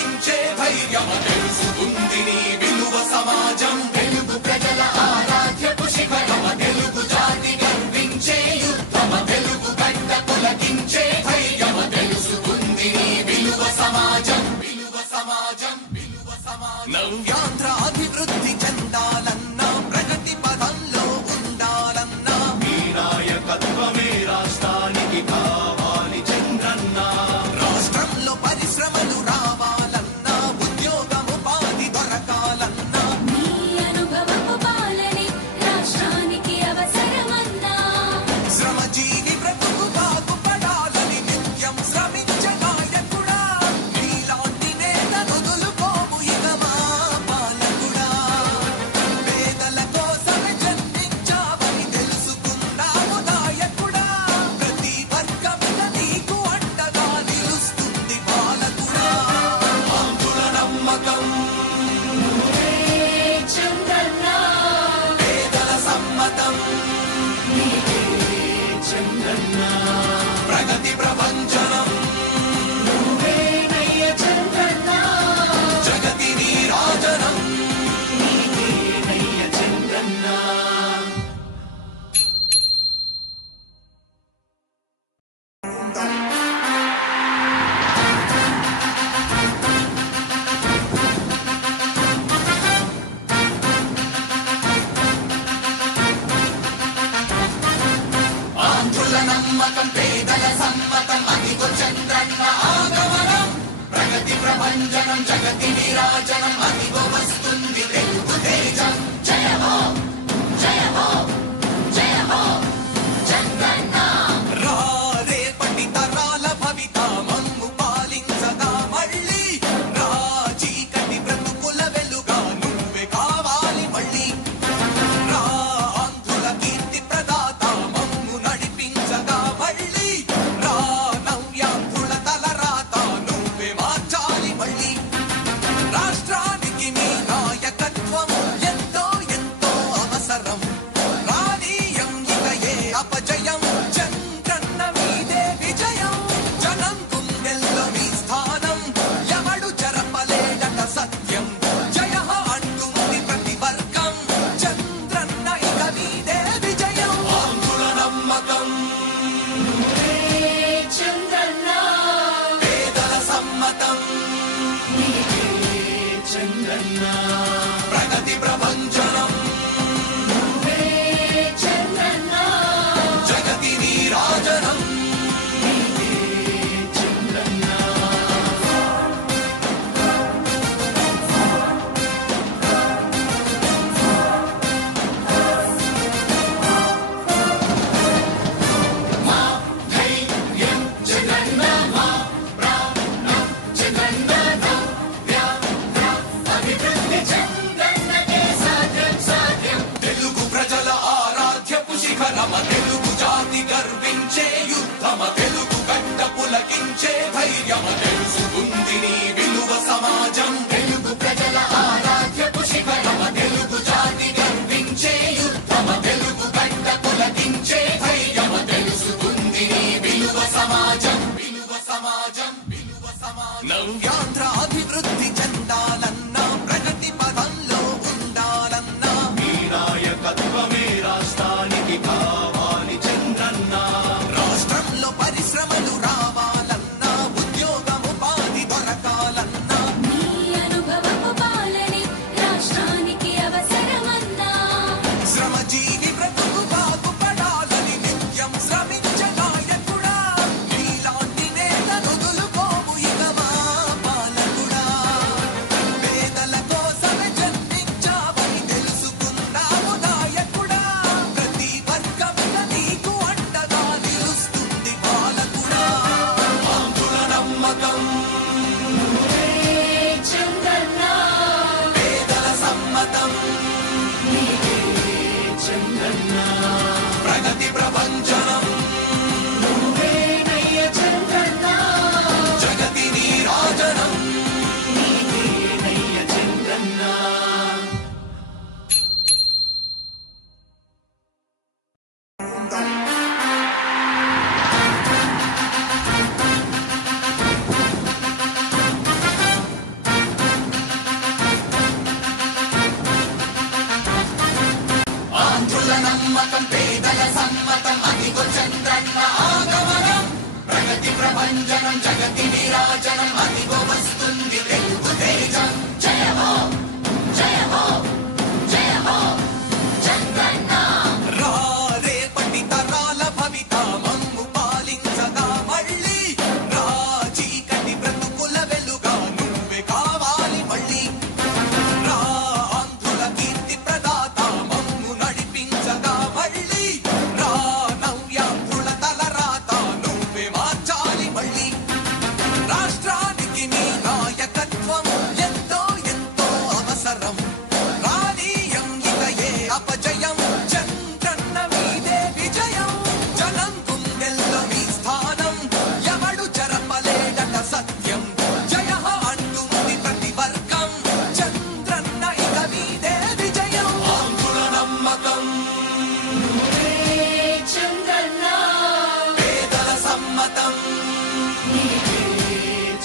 పులకించే ధైర్యమ తెలుసుకుంది నీ విలువ సమాజం తెలుగు ప్రజల ఆరాధ్యపు శిఖరమ తెలుగు జాతి గర్వించే యుద్ధమ తెలుగు గడ్డ పులకించే ధైర్యమ తెలుసుకుంది నీ విలువ సమాజం విలువ సమాజం విలువ సమాజం నవ్యాంధ్ర అభివృద్ధి చెందాలన్నా ప్రగతి పదంలో ఉండాలన్నా మీ నాయకత్వమే రాష్ట్రానికి కావాలి చంద్రన్న రాష్ట్రంలో పరిశ్రమలు రావాలన్నా ఉద్యోగముపాధి దొరకాలన్నా మీ అనుభవపు పాలనే రాష్ట్రానికి అవసరమన్నా శ్రమజీవి బ్రతుకు బాగుపడాలని నిత్యం శ్రమించే నాయకుడా నీలాంటి నేత వదులుకోము ఇక మా పాలకుడా పేదల కోసమే జన్మించావని తెలుసుకున్నావు నాయకుడా ప్రతి వర్గమున నీకు అండగా నిలుస్తుంది పాలకుడా ఆంధ్రుల నమ్మకం చంద్రన్న పేదల సమ్మతం చంద్రన్న ప్రగతి ప్రపంచనం నువ్వేనయ్య చంద్రన్న జగతి నీరాజనం నీవేనయ్య చంద్రన్న ఆంధ్రుల నమ్మకం పేదల సమ్మతం అదిగో చంద్రన్న ఆగమనం ప్రగతి ప్రభంజనం జగతి నీరాజనం అదిగో వస్తుంది తెలుగు తేజం జయ హో జయ హో జయ హో చంద్రన్న రా రేపటి తరాల భవిత మమ్ము పాలించగా మళ్ళీ రా చీకటి బ్రతుకుల వెలుగా నువ్వే కావాలి మళ్ళీ రా ఆంధ్రుల కీర్తి ప్రదాత మమ్ము నడిపించగా మళ్ళీ రా నవ్యాంధ్రుల తలరాత నువ్వే మార్చాలి మళ్ళీ రాష్ట్రానికి నీ నాయకత్వం ఎంతో ఎంతో అవసరం రానీయం ఇక ఏ అపజయం చంద్రన్న మీదే విజయం జనం గుండెల్లో మీ స్థానం ఎవడు చెరపలేడట సత్యం జయ అంటుంది ప్రతి వర్గం చంద్రన్న ఇక మీదే విజయం ఆంధ్రుల నమ్మకం చంద్రన్న పేదల సమ్మతం చంద్రన్న ప్రగతి ప్రపంచనం చంద్రన్న జగతి నీరాజనం చంద్రన్న మా ధైర్యం చంద్రన్న మా ప్రాణం చంద్రన్న నవ్య అభివృద్ధి చంద్రన్నకే సాధ్యం సాధ్యం తెలుగు ప్రజల ఆరాధ్యపు శిఖరమ తెలుగు జాతి గర్వించే యుద్ధమ తెలుగు గడ్డ పులకించే ధైర్యమ తెలుసుకుంది నీ విలువ సమాజం తెలుగు ప్రజల ఆరాధ్యపు శిఖరమ తెలుగు జాతి గర్వించే యుద్ధమ తెలుగు గడ్డ పులకించే ధైర్యమ తెలుసుకుంది నీ విలువ సమాజం విలువ సమాజం విలువ సమాజం నవ్యాంధ్ర అభివృద్ధి చెందాలన్నా ప్రగతి పదంలో ఉండాలన్నా మీ నాయకత్వమే రాష్ట్రానికి కావాలి చంద్రన్న రాష్ట్రంలో పరిశ్రమలు రావాలన్నా ఉద్యోగముపాధి దొరకాలన్నా మీ అనుభవపు పాలనే రాష్ట్రానికి అవసరమన్నా శ్రమజీవి బ్రతుకు బాగుపడాలని నిత్యం శ్రమించే నాయకుడా నీలాంటి నేత వదులుకోము ఇక మా పాలకుడా ప్రభంజనం జగతి నీరాజనం అదిగో వస్తుంది తెలుగు తేజం జయ హో జయ హో జయ హో చంద్రన్న రా రేపటి తరాల భవిత మమ్ము పాలించగా మళ్ళీ రా చీకటి బ్రతుకుల వెలుగా నువ్వే కావాలి మళ్ళీ రా ఆంధ్రుల కీర్తి ప్రదాత మమ్ము నడిపించగా మళ్ళీ రా నవ్యాంధ్రుల తలరాత నువ్వే మార్చాలి మళ్ళీ రాష్ట్రానికి నీ నాయకత్వం ఎంతో ఎంతో అవసరం రానీయం ఇక ఏ అపజయం చంద్రన్న మీదే విజయం జనం గుండెల్లో మీ స్థానం ఎవడు చెరపలేడట సత్యం జయ హో అంటుంది ప్రతి వర్గం చంద్రన్న ఇక మీదే విజయం ఆంధ్రుల నమ్మకం చంద్రన్న పేదల సమ్మతం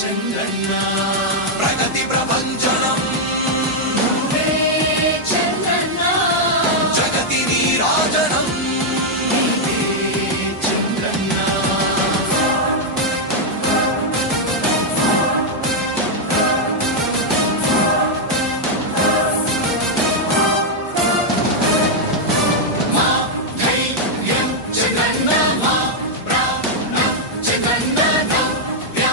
చంద్రన్న ప్రగతి ప్రభంజనం చంద్రన్న జగతి నీరాజనం చంద్రన్న మా ధైర్యం జగన్న మా ప్రాణం జగన్న నవ్య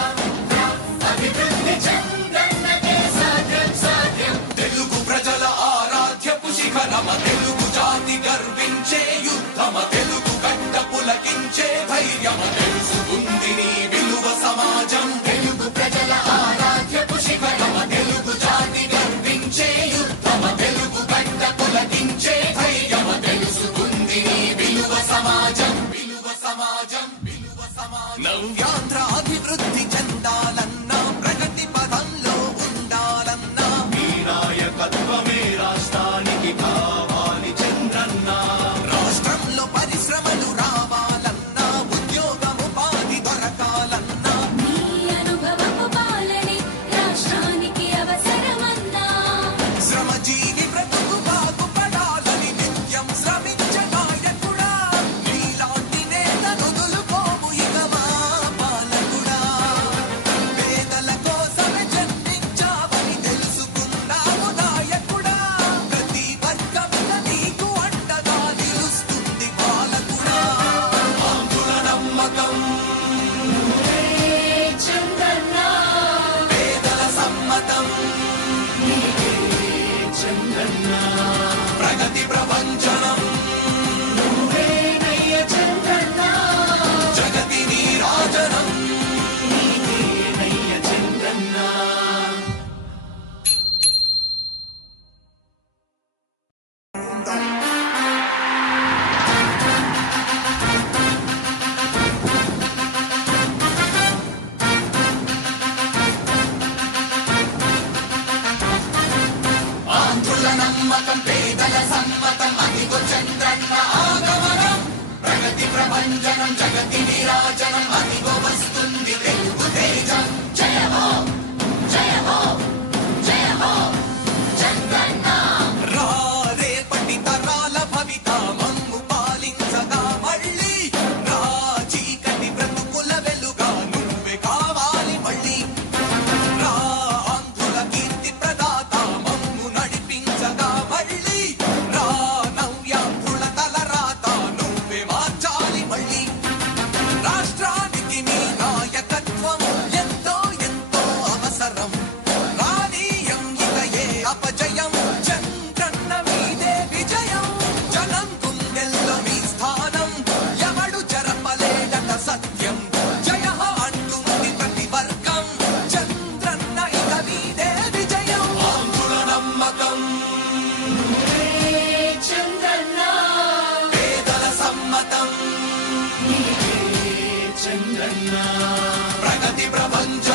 అభివృద్ధి చంద్రన్నకే సాధ్యం సాధ్యం తెలుగు ప్రజల ఆరాధ్యపు శిఖరమ తెలుగు జాతి గర్వించే యుద్ధమ తెలుగు గడ్డ పులకించే ధైర్యమ తెలుసుకుంది నీ విలువ సమాజం తెలుగు ప్రజల ఆరాధ్యపు శిఖరమ తెలుగు జాతి గర్వించే యుద్ధమ తెలుగు గడ్డ పులకించే ధైర్యమ తెలుసుకుంది నీ విలువ సమాజం విలువ సమాజం విలువ సమాజం నవ్యాంధ్ర అభివృద్ధి చెందాలన్నా ప్రగతి పదంలో ఉండాలన్నా నీ నాయకత్వమే రాష్ట్రానికి కావాలి చంద్రన్న రాష్ట్రంలో పరిశ్రమలు రావాలన్నా ఉద్యోగం ఉపాధి దొరకాలన్నా నీ అనుభవపు పాలనే రాష్ట్రానికి అవసరమన్నా శ్రమజీవి బ్రతుకు బాగుపడాలని నిత్యం శ్రమించే నాయకుడా నీలాంటి నేత నొదులుకోము ఇక మా పాలకుడా పేదల కోసమే జన్మించావని తెలుసుకున్నావు నాయకుడా ప్రతి వర్గంలో నీకు అండగా నిలుస్తుంది పాలకుడా ఆంధ్రుల నమ్మకం చంద్రన్న పేదల సమ్మతం చంద్రన్న ప్రగతి ప్రభంజనం నువ్వేనయ్య చంద్రన్న జగతి నీరాజనం నీవేనయ్య చంద్రన్న ఆంధ్రుల నమ్మకం పేదల సమ్మతం అదిగో చంద్రన్న ఆగమనం ప్రగతి ప్రభంజనం జగతి నీరాజనం అదిగో వస్తుంది తెలుగు తేజం జయ హో జయ హో జయ హో చంద్రన్న రా రేపటి తరాల భవిత మమ్ము పాలించగా మళ్ళీ రా చీకటి బ్రతుకుల వెలుగా నువ్వే కావాలి మళ్ళీ రా ఆంధ్రుల కీర్తి ప్రదాత మమ్ము నడిపించగా మళ్ళీ రా నవ్యాంధ్రుల తలరాత నువ్వే మార్చాలి మళ్ళీ రాష్ట్రానికి నీ నాయకత్వం ఎంతో ఎంతో అవసరం రానీయం ఇక ఏ అపజయం చంద్రన్న మీదే విజయం జనం గుండెల్లో మీ స్థానం ఎవడు చెరపలేడట సత్యం జయ హో అంటుంది ప్రతి వర్గం చంద్రన్న ఇక మీదే విజయం ఆంధ్రుల నమ్మకం చంద్రన్న పేదల సమ్మతం చంద్రన్న ప్రగతి ప్రభంజనం